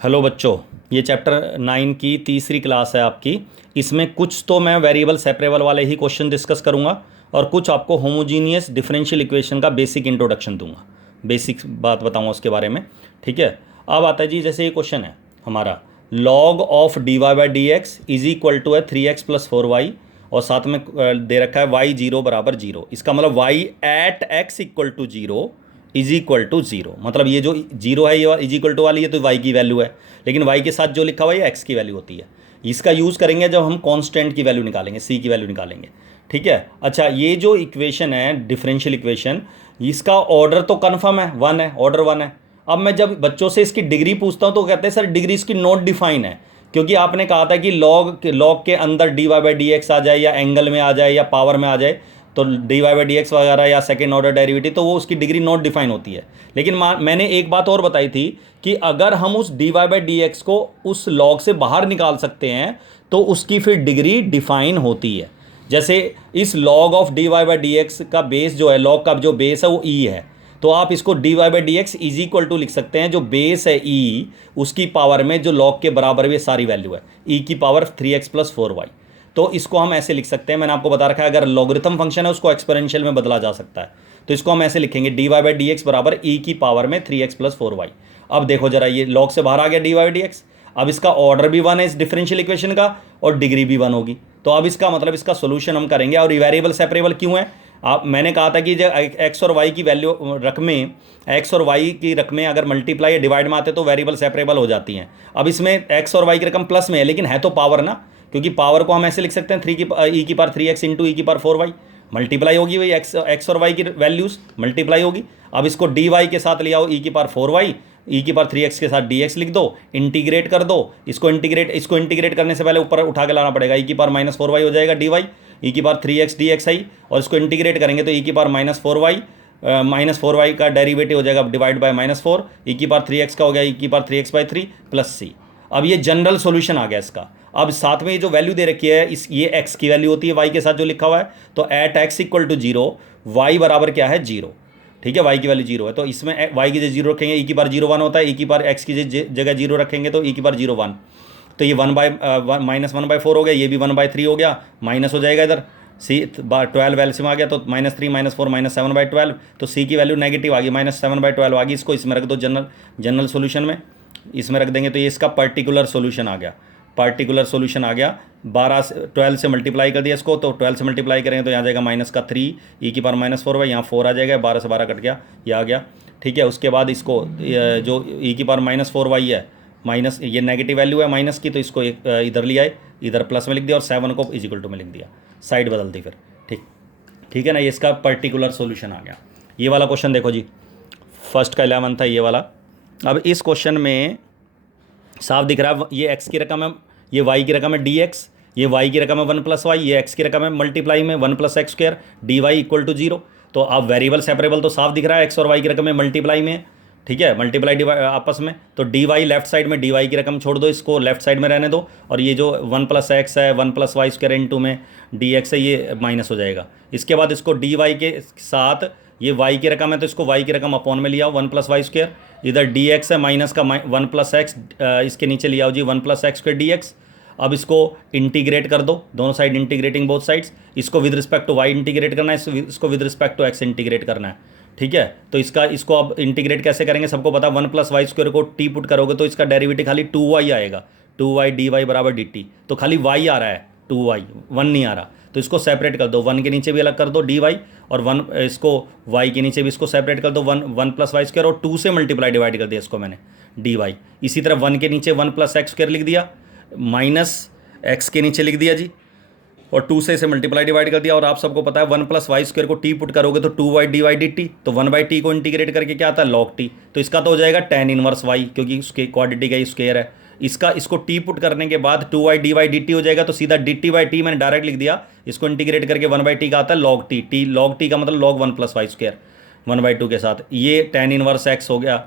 Hello बच्चों, ये chapter 9 की तीसरी क्लास है आपकी। इसमें कुछ तो मैं वेरिएबल सेपरेबल वाले ही क्वेश्चन डिस्कस करूंगा और कुछ आपको होमोजीनियस डिफरेंशियल इक्वेशन का बेसिक इंट्रोडक्शन दूंगा, बेसिक बात बताऊंगा उसके बारे में। ठीक है। अब आता है जी, जैसे ये क्वेश्चन है हमारा, log of d Y by D x is equal to है 3x प्लस 4y, और साथ में दे रखा है y जीरो बराबर जीरो। इसका मतलब y at x equal to zero is equal to zero. मतलब ये जो जीरो है ये इज इक्वल टू वाली है तो y की वैल्यू है, लेकिन y के साथ जो लिखा हुआ है ये x की वैल्यू होती है। इसका यूज़ करेंगे जब हम कांस्टेंट की वैल्यू निकालेंगे, c की वैल्यू निकालेंगे। ठीक है। अच्छा, ये जो इक्वेशन है डिफरेंशियल इक्वेशन, इसका ऑर्डर तो कन्फर्म है, वन है, ऑर्डर वन है। अब मैं जब बच्चों से इसकी डिग्री पूछता हूँ तो कहते हैं सर डिग्री इसकी नॉट डिफाइन है, क्योंकि आपने कहा था कि लॉग के अंदर D Y by D X आ जाए या एंगल में आ जाए या पावर में आ जाए, तो d Y by D x वगैरह या सेकेंड ऑर्डर डेरिवेटिव, तो वो उसकी डिग्री नॉट डिफाइन होती है। लेकिन मैंने एक बात और बताई थी कि अगर हम उस d Y by D x को उस लॉग से बाहर निकाल सकते हैं तो उसकी फिर डिग्री डिफाइन होती है। जैसे इस log of d Y by D x का बेस जो है, लॉग का जो बेस है वो ई है, तो आप इसको d Y by D x is equal to लिख सकते हैं, जो बेस है ई उसकी पावर में जो लॉग के बराबर भी सारी वैल्यू है, ई की पावर 3x प्लस 4y। तो इसको हम ऐसे लिख सकते हैं, मैंने आपको बता रखा है अगर लॉगरिथम फंक्शन है उसको एक्सपोनेंशियल में बदला जा सकता है, तो इसको हम ऐसे लिखेंगे d Y by D x बराबर ई की पावर में 3x प्लस 4y। अब देखो जरा, ये लॉग से बाहर आ गया डी वाई डी एक्स। अब इसका ऑर्डर भी वन है इस डिफरेंशियल इक्वेशन का, और डिग्री भी वन होगी। तो अब इसका मतलब इसका सोल्यूशन हम करेंगे। और वेरिएबल सेपरेबल क्यों है? आप मैंने कहा था कि जब एक्स और वाई की वैल्यू रकमें, एक्स और वाई की रकमें अगर मल्टीप्लाई या डिवाइड में आते तो वेरिएबल सेपरेबल हो जाती हैं। अब इसमें एक्स और वाई की रकम प्लस में है, लेकिन है तो पावर ना, क्योंकि पावर को हम ऐसे लिख सकते हैं थ्री की ई की पावर 3x इंटू ई की पावर 4y। मल्टीप्लाई होगी वही एक्स और वाई की वैल्यूज़ मल्टीप्लाई होगी। अब इसको डी वाई के साथ ले आओ, ई की पावर 4y, ई की पावर 3x के साथ dx लिख दो, इंटीग्रेट कर दो। इसको इंटीग्रेट करने से पहले ऊपर उठा के लाना पड़ेगा, ई की पावर माइनस 4y हो जाएगा dy, ई की पावर 3x dx आई, और इसको इंटीग्रेट करेंगे तो ई की पावर माइनस 4y का डेरिवेटिव हो जाएगा डिवाइड बाय -4, ई की पावर 3x का हो गया ई की पावर 3x/3 प्लस c। अब ये जनरल सॉल्यूशन आ गया इसका। अब साथ में ये जो वैल्यू दे रखी है ये x की वैल्यू होती है y के साथ जो लिखा हुआ है, तो at x equal to zero y बराबर क्या है, जीरो। ठीक है, y की वैल्यू जीरो है, तो इसमें y की जगह जीरो रखेंगे, ई की बार जीरो वन होता है, ई की बार x की जगह जीरो रखेंगे तो ई की बार जीरो वन, तो ये -1/4 हो गया, ये भी 1/3 हो गया, माइनस हो जाएगा इधर, सी बार 12 एलसीएम आ गया तो -3 -4 -7/12, तो सी की वैल्यू नेगेटिव आ गई, -7/12 आ गई। इसको इसमें रख दो जनरल सोल्यूशन में, इसमें रख देंगे तो ये इसका पर्टिकुलर सोल्यूशन आ गया। पर्टिकुलर सोल्यूशन आ गया, 12 से मल्टीप्लाई कर दिया इसको, तो 12 से मल्टीप्लाई करेंगे तो यहाँ जाएगा -3 ई की पावर -4 यहाँ 4 आ जाएगा, 12 से 12 कट गया, ये आ गया। ठीक है, उसके बाद इसको जो ई की पावर -4y है, माइनस ये नेगेटिव वैल्यू है माइनस की, तो इसको इधर लिया है, इधर प्लस में लिख दिया, और 7 को इजिकल टू में लिख दिया, साइड बदल दी फिर। ठीक है ना, ये इसका पर्टिकुलर सोल्यूशन आ गया। ये वाला क्वेश्चन देखो जी, फर्स्ट का 11 था ये वाला। अब इस क्वेश्चन में साफ दिख रहा है, ये x की रकम है, ये y की रकम है dx, ये y की रकम है 1 + y, ये x की रकम है मल्टीप्लाई में 1 + x² dy equal to zero. तो अब वेरिएबल सेपरेबल तो साफ दिख रहा है, x और y की रकम में मल्टीप्लाई में। ठीक है, मल्टीप्लाई डिवाइड आपस में, तो dy लेफ्ट साइड में dy की रकम छोड़ दो, इसको लेफ्ट साइड में रहने दो, और ये जो 1 + x है 1 + y² इंटू में dx है ये माइनस हो जाएगा। इसके बाद इसको dy के साथ ये y की रकम है तो इसको y की रकम अपॉन में लिया 1 + y², इधर dx है माइनस का 1 + x, इसके नीचे लिया जी 1 + x² dx। अब इसको इंटीग्रेट कर दो, दोनों साइड इंटीग्रेटिंग बोथ साइड्स, इसको with respect to y integrate करना है, इसको with respect to x integrate करना है। ठीक है, तो इसको अब इंटीग्रेट कैसे करेंगे सबको पता, 1 + y² को t पुट करोगे तो इसका डेरिवेटिव खाली 2y आएगा, 2y dy बराबर dt, तो खाली y आ रहा है 2y, 1 नहीं आ रहा, तो इसको सेपरेट कर दो, 1 के नीचे भी अलग कर दो dy, और 1 इसको y के नीचे भी इसको सेपरेट कर दो 1 + y², और 2 से मल्टीप्लाई डिवाइड कर दिया इसको मैंने dy। इसी तरह 1 के नीचे 1 + x² लिख दिया, माइनस x के नीचे लिख दिया जी, और 2 से इसे मल्टीप्लाई डिवाइड कर दिया। और आप सबको पता है 1 + y² को t पुट करोगे तो 2y dy dt, तो 1/t को इंटीग्रेट करके क्या आता है log t, तो इसका तो हो जाएगा tan इनवर्स y, क्योंकि उसके क्वाड्रेटिक है, स्क्वायर है। इसको t पुट करने के बाद 2y dy dt हो जाएगा, तो सीधा dt/t मैंने डायरेक्ट लिख दिया, इसको इंटीग्रेट करके 1/t का आता है log t, log t का मतलब log 1 + y² 1/2 के साथ, ये tan इनवर्स x हो गया।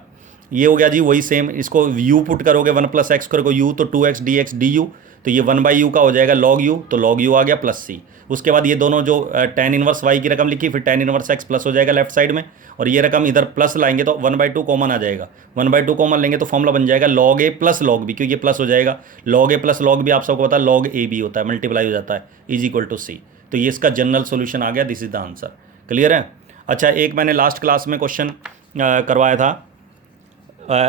ये हो गया जी वही सेम, इसको u पुट करोगे 1 + x² को u, तो 2x dx du, तो ये 1/u का हो जाएगा log u, तो log u आ गया प्लस सी। उसके बाद ये दोनों जो tan इनवर्स y की रकम लिखी, फिर tan इनवर्स x प्लस हो जाएगा लेफ्ट साइड में, और ये रकम इधर प्लस लाएंगे तो 1/2 कॉमन आ जाएगा। 1/2 कॉमन लेंगे तो फॉर्मूला बन जाएगा log a plus log b, क्योंकि ये प्लस हो जाएगा। log a plus log b आप सबको पता है log a b होता है, मल्टीप्लाई हो जाता है, इज इक्वल टू सी। तो ये इसका जनरल सोल्यूशन आ गया, this is the answer. Clear है? अच्छा, एक मैंने लास्ट क्लास में क्वेश्चन करवाया था,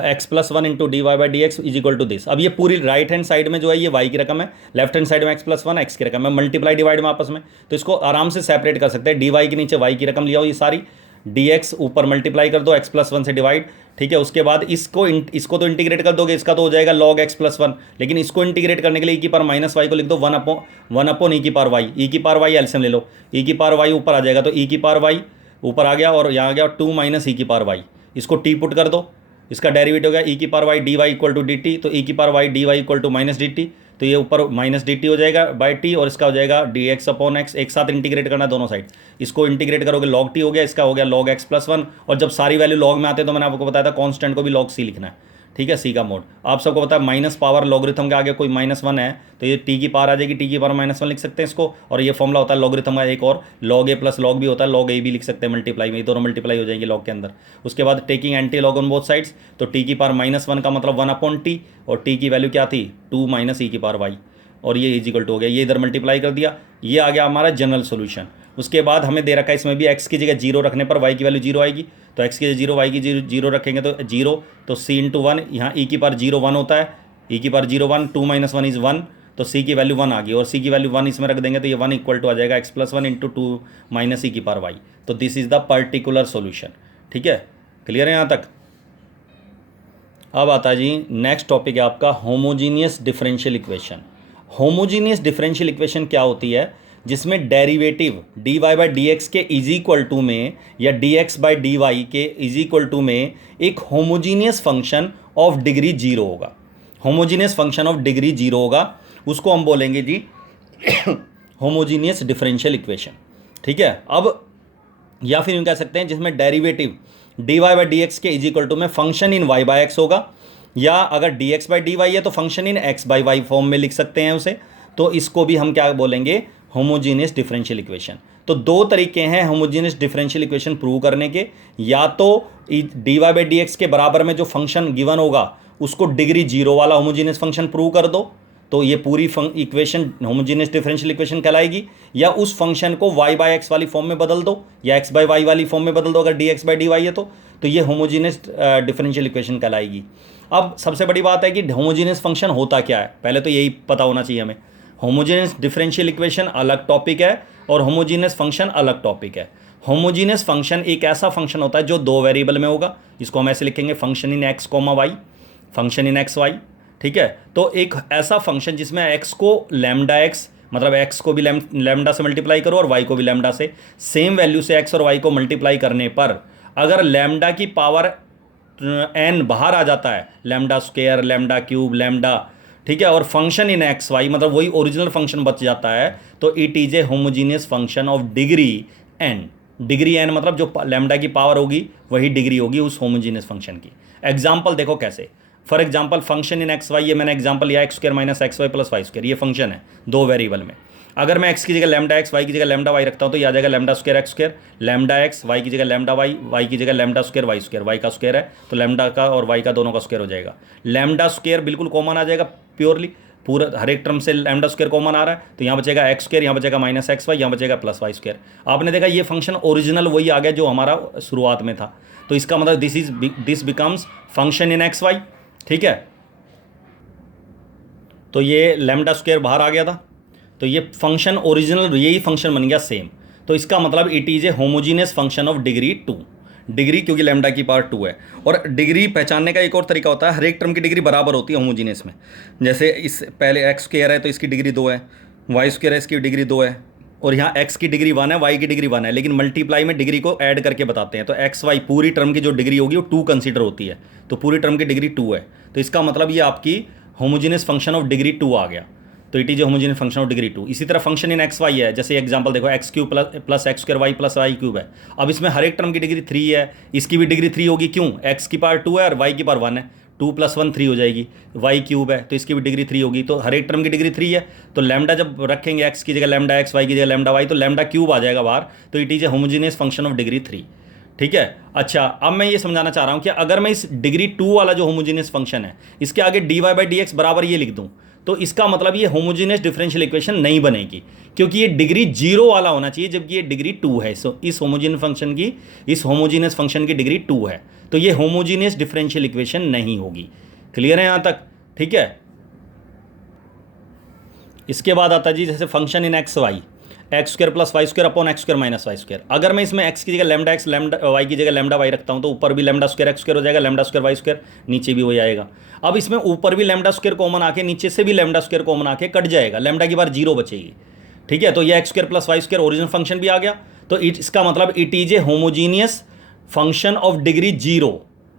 x plus 1 into d Y by D x is equal to this. अब ये पूरी राइट हैंड साइड में जो है ये y की रकम है, लेफ्ट हैंड साइड में x प्लस 1 x की रकम है, मल्टीप्लाई डिवाइड में आपस में, तो इसको आराम से सेपरेट कर सकते हैं। dy के नीचे y की रकम लिया हो ये सारी, dx ऊपर मल्टीप्लाई कर दो x प्लस 1 से डिवाइड, ठीक है। उसके बाद इसको तो इंटीग्रेट कर दोगे, इसका तो हो जाएगा log x प्लस 1, लेकिन इसको इंटीग्रेट करने के लिए e की पावर माइनस वाई को लिख दो 1 अपॉन e की पावर y। e की पावर y एलसीएम ले लो, e की पावर y ऊपर आ जाएगा, तो e की पावर y ऊपर आ गया, और यहाँ आ गया 2 माइनस e की पावर y। इसको t पुट कर दो, इसका डेरिवेटिव हो गया e की power y dy equal to dt, तो e की power y dy equal to minus dt, तो ये ऊपर माइनस dt हो जाएगा बाई t, और इसका हो जाएगा dx अपॉन x। एक साथ इंटीग्रेट करना दोनों साइड, इसको इंटीग्रेट करोगे log t हो गया, इसका हो गया log x प्लस 1, और जब सारी वैल्यू log में आते हैं तो मैंने आपको बताया था कॉन्स्टेंट को भी log c लिखना है, ठीक है, सी का मोड। आप सबको पता है माइनस पावर लॉगरिथम के आगे कोई -1 है तो ये टी की पावर आ जाएगी, टी की पावर -1 लिख सकते हैं इसको, और ये फॉर्मूला होता है लॉगरिथम का एक और, log a plus log b होता है, log a भी लिख सकते हैं मल्टीप्लाई में, ये दोनों मल्टीप्लाई हो जाएंगे log के अंदर। उसके बाद taking anti log on both sides, तो टी की पावर -1 का मतलब 1 अपॉन टी, और टी की वैल्यू क्या थी 2 माइनस ई की पावर वाई, और ये इज इक्वल टू हो गया, ये इधर मल्टीप्लाई कर दिया, ये आ गया हमारा जनरल सोल्यूशन। उसके बाद हमें दे रखा है इसमें भी x की जगह 0 रखने पर y की वैल्यू 0 आएगी, तो x की जगह 0 y की 0 रखेंगे तो 0, तो c इंटू 1, यहाँ e की पावर 0 1 होता है, e की पावर 0 1, 2 माइनस 1 इज़ 1, तो c की वैल्यू 1 आ गई, और c की वैल्यू 1 इसमें रख देंगे तो ये 1 इक्वल टू आ जाएगा x प्लस 1 इंटू 2 माइनस ई की पावर y। तो this is the particular solution, ठीक है, क्लियर है यहाँ तक। अब आता है जी नेक्स्ट टॉपिक है आपका homogeneous differential equation. Homogeneous differential equation क्या होती है, जिसमें derivative dy by D x के इज इक्वल टू में, या dx बाई डी वाई के इज इक्वल टू में एक होमोजीनियस फंक्शन ऑफ डिग्री 0 होगा। होमोजीनियस फंक्शन ऑफ डिग्री 0 होगा, उसको हम बोलेंगे जी होमोजीनियस डिफरेंशियल इक्वेशन, ठीक है। अब या फिर यूँ कह सकते हैं जिसमें derivative dy by D x के इज इक्वल टू में function in y by x होगा, या अगर dx बाई डी वाई है तो function in x by y form में लिख सकते हैं उसे, तो इसको भी हम क्या बोलेंगे होमोजीनियस डिफरेंशियल इक्वेशन। तो दो तरीके हैं होमोजीनियस डिफरेंशियल इक्वेशन प्रूव करने के, या तो dy बाई डी एक्स के बराबर में जो फंक्शन गिवन होगा उसको डिग्री 0 वाला होमोजीनियस फंक्शन प्रूव कर दो, तो ये पूरी इक्वेशन होमोजीनियस डिफरेंशियल इक्वेशन कहलाएगी, या उस फंक्शन को y बाई एक्स वाली फॉर्म में बदल दो, या x बाई वाई वाली फॉर्म में बदल दो अगर dx बाई डी वाई है तो ये होमोजीनियस डिफरेंशियल इक्वेशन कहलाएगी। अब सबसे बड़ी बात है कि होमोजीनियस फंक्शन होता क्या है, पहले तो यही पता होना चाहिए हमें। होमोजीनियस डिफरेंशियल इक्वेशन अलग टॉपिक है और होमोजीनियस फंक्शन अलग टॉपिक है। होमोजीनियस फंक्शन एक ऐसा फंक्शन होता है जो दो वेरिएबल में होगा, इसको हम ऐसे लिखेंगे function in x comma y, function in x y, ठीक है। तो एक ऐसा फंक्शन जिसमें x को लैम्डा x, मतलब x को भी लैम्डा से मल्टीप्लाई करो और y को भी लैम्डा से, सेम वैल्यू से x और y को मल्टीप्लाई करने पर अगर लैम्डा की पावर n बाहर आ जाता है, lambda square, lambda cube, lambda, ठीक है, और फंक्शन इन एक्स वाई मतलब वही ओरिजिनल फंक्शन बच जाता है, तो it is a homogeneous function of degree n। Degree n मतलब जो लैम्डा की पावर होगी वही डिग्री होगी उस होमोजीनियस फंक्शन की। एग्जाम्पल देखो कैसे, for example function in x y, ये मैंने एग्जाम्पल लिया x square minus x y plus y square, ये फंक्शन है दो वेरिएबल में। अगर मैं x की जगह लैम्डा एक्स, वाई की जगह लैम्डा वाई रखता हूँ तो ये आ जाएगा lambda square x square, lambda x, y की जगह लैम्डा वाई, वाई की जगह lambda square y square, y का स्क्वायर है तो लैम्डा का और वाई का दोनों का स्क्वायर हो जाएगा। लैम्डा स्क्वायर बिल्कुल कॉमन आ जाएगा, प्योरली पूरा हर एक टर्म से लैम्डा स्क्वायर कॉमन आ रहा है, तो यहाँ बचेगा एक्स स्क्वायर, यहाँ बचेगा माइनस एक्स वाई, यहाँ बचेगा प्लस वाई स्क्वायर। आपने देखा ये फंक्शन ओरिजिनल वही आ गया जो हमारा शुरुआत में था, तो इसका मतलब this becomes function in x y, ठीक है। तो ये लैम्डा स्क्वायर बाहर आ गया था, तो ये फंक्शन ओरिजिनल यही फंक्शन बन गया सेम, तो इसका मतलब it is a homogeneous function of degree 2, degree क्योंकि लैम्डा की पावर 2 है। और डिग्री पहचानने का एक और तरीका होता है, हर एक टर्म की डिग्री बराबर होती है होमोजीनियस में। जैसे इस पहले एक्स स्क्वायर है तो इसकी डिग्री 2 है, वाई स्क्वायर है इसकी डिग्री 2 है, और यहाँ एक्स की डिग्री 1 है, वाई की डिग्री 1 है, लेकिन मल्टीप्लाई में डिग्री को ऐड करके बताते हैं, तो एक्स वाई पूरी टर्म की जो डिग्री होगी वो 2 कंसीडर होती है, तो पूरी टर्म की डिग्री 2 है, तो इसका मतलब ये आपकी होमोजीनियस फंक्शन ऑफ डिग्री 2 आ गया, तो it is a homogeneous function of degree 2। इसी तरह फंक्शन इन एक्स वाई है, जैसे एग्जांपल देखो x cube plus x square y plus y cube है, अब इसमें हर एक टर्म की डिग्री 3 है, इसकी भी डिग्री 3 होगी, क्यों, एक्स की पावर 2 है और वाई की पावर 1 है, 2+1 3 हो जाएगी, वाई क्यूब है तो इसकी भी डिग्री 3 होगी, तो हर एक टर्म की डिग्री 3 है। तो लैम्डा जब रखेंगे एक्स की जगह लैम्डा एक्स, वाई की जगह लैम्डा वाई, तो लैम्डा क्यूब आ जाएगा बाहर, तो it is a homogeneous function of degree 3। ठीक है। अच्छा, अब मैं ये समझाना चाह रहा हूं कि अगर मैं इस डिग्री 2 वाला जो होमोजीनियस फंक्शन है इसके आगे dy/dx बराबर ये लिख दूं, तो इसका मतलब ये होमोजीनियस डिफरेंशियल इक्वेशन नहीं बनेगी, क्योंकि ये डिग्री 0 वाला होना चाहिए जबकि ये डिग्री 2 है। सो इस होमोजीनियस फंक्शन की डिग्री 2 है, तो ये होमोजीनियस डिफरेंशियल इक्वेशन नहीं होगी। क्लियर है यहां तक? ठीक है। इसके बाद आता है जी जैसे function in x y, x square plus y square upon x square minus y square. अगर मैं इसमें एक्स की जगह लैम्डा एक्स, लैम्डा वाई की जगह लैम्डा वाई रखता हूं तो ऊपर भी लैम्डा स्क्वायर एक्स स्क्वायर हो जाएगा, लैम्डा स्क्वायर वाई स्क्वायर, नीचे भी हो जाएगा। अब इसमें ऊपर भी लैम्डा स्क्वायर कॉमन आके नीचे से भी लैम्डा स्क्वायर कॉमन आके कट जाएगा, लैम्डा की बार 0 बचेगी। ठीक है, तो ये x square plus y square original function भी आ गया, तो इसका मतलब it is a homogeneous function of degree 0।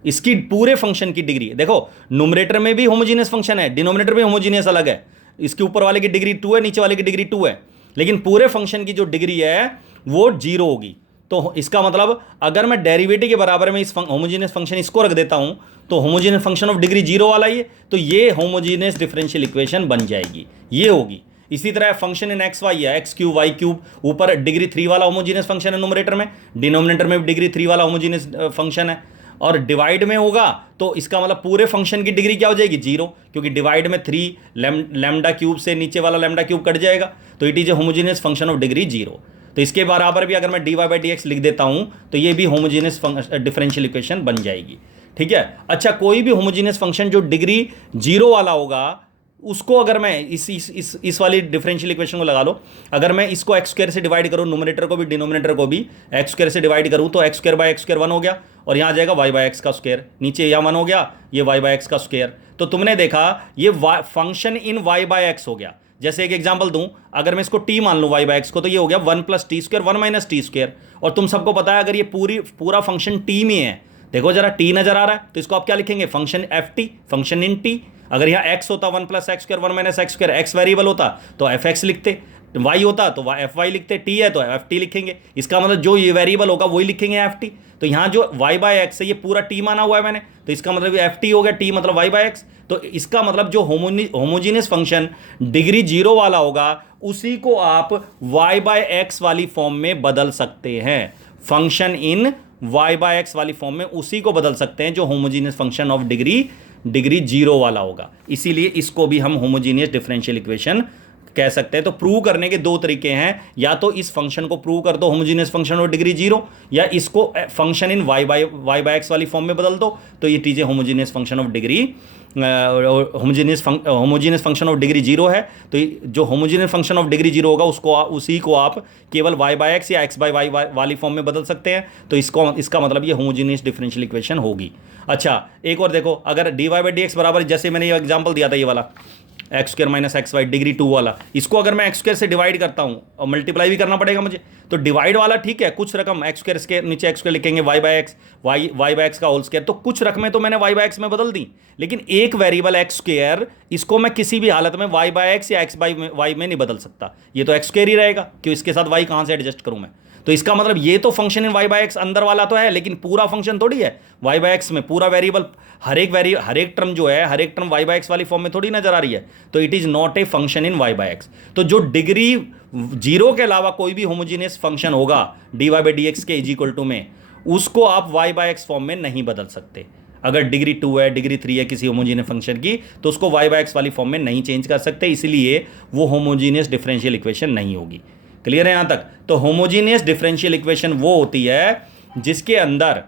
इसकी पूरे फंक्शन की डिग्री देखो, न्यूमरेटर में भी होमोजीनियस फंक्शन है, डिनोमिनेटर में होमोजीनियस अलग है, इसके ऊपर वाले की डिग्री 2 है, नीचे वाले की डिग्री 2 है, लेकिन पूरे फंक्शन की जो डिग्री है वो 0 होगी। तो इसका मतलब अगर मैं डेरिवेटिव के बराबर में इस होमोजीनियस फंक्शन इसको रख देता हूं तो होमोजीनियस फंक्शन ऑफ डिग्री 0 वाला ही है, तो ये होमोजीनियस डिफरेंशियल इक्वेशन बन जाएगी, ये होगी। इसी तरह फंक्शन इन एक्स वाई है, एक्स क्यूब वाई क्यूब, ऊपर डिग्री 3 वाला होमोजीनियस फंक्शन है न्यूमरेटर में, डिनोमिनेटर में भी डिग्री 3 वाला होमोजीनियस फंक्शन है, और डिवाइड में होगा तो इसका मतलब पूरे फंक्शन की डिग्री क्या हो जाएगी? 0, क्योंकि डिवाइड में 3 लैम्डा क्यूब से नीचे वाला लैम्डा क्यूब कट जाएगा, तो it is a homogeneous function of degree 0। तो इसके बराबर भी अगर मैं dy/dx लिख देता हूं तो ये भी होमोजीनियस डिफरेंशियल इक्वेशन बन जाएगी। ठीक है। अच्छा, कोई भी होमोजीनियस फंक्शन जो डिग्री 0 वाला होगा उसको अगर मैं इस वाली डिफरेंशियल इक्वेशन को लगा लो, अगर मैं इसको एक्स स्क्वायर से डिवाइड करूं, न्यूमरेटर को भी डिनोमिनेटर को भी एक्स स्क्वायर से डिवाइड करूं, तो x square by x square 1 हो गया, और यहां आ जाएगा वाई बाय एक्स का स्क्वायर, नीचे यहां 1 हो गया, ये वाई बाय एक्स का स्क्वायर। तो तुमने देखा ये function in y by x हो गया। जैसे एक एग्जांपल दूं, अगर मैं इसको टी मान लूं वाई बाय एक्स को, तो ये हो गया 1 + t स्क्वायर 1 - t स्क्वायर। और तुम सबको पता है अगर ये पूरा फंक्शन टी में है, देखो जरा टी नजर आ रहा है, तो इसको आप क्या लिखेंगे? Function F T, function in T. अगर यहाँ एक्स होता 1 + x square 1 - x square, x variable होता तो एफ एक्स लिखते, वाई होता तो एफ वाई लिखते, टी है तो एफ टी लिखेंगे। इसका मतलब जो ये वेरिएबल होगा वही लिखेंगे एफ टी। तो यहाँ जो वाई बाय एक्स है ये पूरा टी माना हुआ है मैंने, तो इसका मतलब एफ टी हो गया, टी मतलब वाई बाय एक्स। तो इसका मतलब जो होमोजीनियस फंक्शन डिग्री 0 वाला होगा उसी को आप वाई बाय एक्स वाली फॉर्म में बदल सकते हैं, function in y by x वाली फॉर्म में उसी को बदल सकते हैं जो होमोजीनियस फंक्शन ऑफ डिग्री 0 वाला होगा। इसीलिए इसको भी हम होमोजीनियस डिफरेंशियल इक्वेशन कह सकते हैं। तो प्रूव करने के दो तरीके हैं, या तो इस फंक्शन को प्रूव कर दो होमोजीनियस फंक्शन ऑफ डिग्री 0, या इसको function in y by x वाली फॉर्म में बदल दो, तो ये टीजे homogeneous function of degree homogeneous function of degree 0 है। तो जो होमोजीनियस फंक्शन ऑफ डिग्री 0 होगा उसी को आप केवल वाई बाय एक्स या एक्स बाय वाई वाली फॉर्म में बदल सकते हैं, तो इसका मतलब ये होमोजीनियस डिफरेंशियल इक्वेशन होगी। अच्छा, एक और देखो, अगर dy/dx बराबर, जैसे मैंने ये एग्जांपल दिया था ये वाला x square minus x y degree 2 वाला, इसको अगर मैं एक्स स्क्वायर से डिवाइड करता हूं और मल्टीप्लाई भी करना पड़ेगा मुझे, तो डिवाइड वाला ठीक है, कुछ रकम एक्स स्क्वायर के नीचे एक्स स्क्वायर लिखेंगे, वाई बाय एक्स का होल स्क्वायर, तो कुछ रकमें तो मैंने वाई बाय एक्स में बदल दी, लेकिन एक वेरिएबल एक्स स्क्वायर इसको मैं किसी भी हालत में वाई बाय एक्स या एक्स बाय वाई में नहीं बदल सकता, ये तो एक्स स्क्वायर ही रहेगा, क्यों इसके साथ वाई कहां से एडजस्ट करूं मैं। तो इसका मतलब ये तो function in y by x अंदर वाला तो है, लेकिन पूरा फंक्शन थोड़ी है वाई बाय एक्स में, पूरा वेरिएबल हर एक टर्म जो है, हर एक टर्म वाई बाय एक्स वाली फॉर्म में थोड़ी नजर आ रही है, तो it is not a function in y by x. तो जो डिग्री 0 के अलावा कोई भी होमोजीनियस फंक्शन होगा dy/dx के इज इक्वल टू में, उसको आप वाई बाय एक्स फॉर्म में नहीं बदल सकते। अगर डिग्री 2 है, डिग्री 3 है किसी होमोजीनियस फंक्शन की, तो उसको वाई बाय एक्स वाली फॉर्म में नहीं चेंज कर सकते, इसलिए वो होमोजीनियस डिफरेंशियल इक्वेशन नहीं होगी। क्लियर है यहां तक? तो होमोजीनियस डिफरेंशियल इक्वेशन वो होती है जिसके अंदर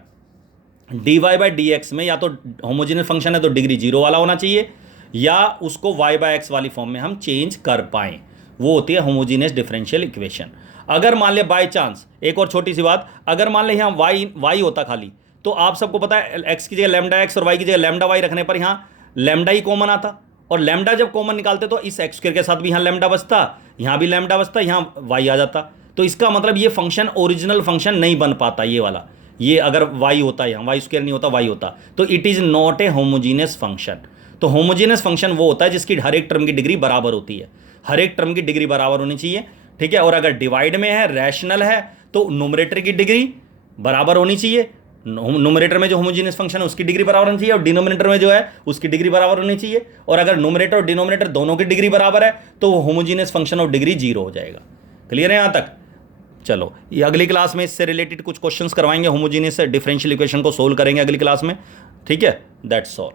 dy/dx में या तो होमोजीनियस फंक्शन है तो डिग्री 0 वाला होना चाहिए, या उसको y बाय एक्स वाली फॉर्म में हम चेंज कर पाएं, वो होती है होमोजीनियस डिफरेंशियल इक्वेशन। अगर मान ले बाय चांस, एक और छोटी सी बात, अगर मान ले यहाँ y होता खाली, तो आप सबको पता है x की जगह लैम्डा एक्स और y की जगह लैम्डा वाई रखने पर यहाँ लैम्डा ही कॉमन आता, और लैम्डा जब कॉमन निकालते तो इस एक्स स्क्वायर के साथ भी यहाँ लैम्डा बचता, यहाँ भी लैम्डा बचता, यहाँ y आ जाता। तो इसका मतलब ये फंक्शन ओरिजिनल फंक्शन नहीं बन पाता, ये वाला, ये अगर y होता, यहाँ वाई स्क्वायर नहीं होता, y होता, तो it is not A homogeneous function. तो होमोजीनियस फंक्शन वो होता है जिसकी हर एक टर्म की डिग्री बराबर होती है, हर एक टर्म की डिग्री बराबर होनी चाहिए, ठीक है। और अगर डिवाइड में है, रैशनल है, तो न्यूमरेटर की डिग्री बराबर होनी चाहिए, न्यूमरेटर में जो होमोजीनियस फंक्शन है उसकी डिग्री बराबर होनी चाहिए और डिनोमिनेटर में जो है उसकी डिग्री बराबर होनी चाहिए, और अगर न्यूमरेटर और डिनोमिनेटर दोनों की डिग्री बराबर है तो वो होमोजीनियस फंक्शन ऑफ डिग्री 0 हो जाएगा। क्लियर है यहाँ तक? चलो, ये अगली क्लास में इससे रिलेटेड कुछ क्वेश्चंस करवाएंगे, होमोजीनियस डिफरेंशियल इक्वेशन को सोल्व करेंगे अगली क्लास में। ठीक है, दैट्स ऑल।